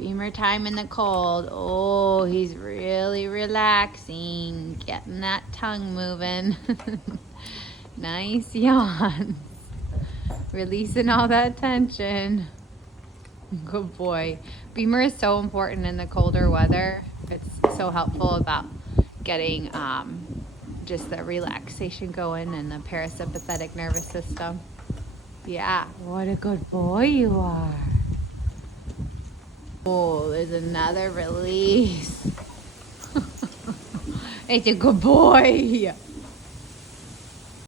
Beamer time in the cold. Oh, he's really relaxing. Getting that tongue moving. Nice yawn. Releasing all that tension. Good boy. Beamer is so important in the colder weather. It's so helpful about getting just the relaxation going and the parasympathetic nervous system. Yeah, what a good boy you are. Oh, there's another release. It's a good boy.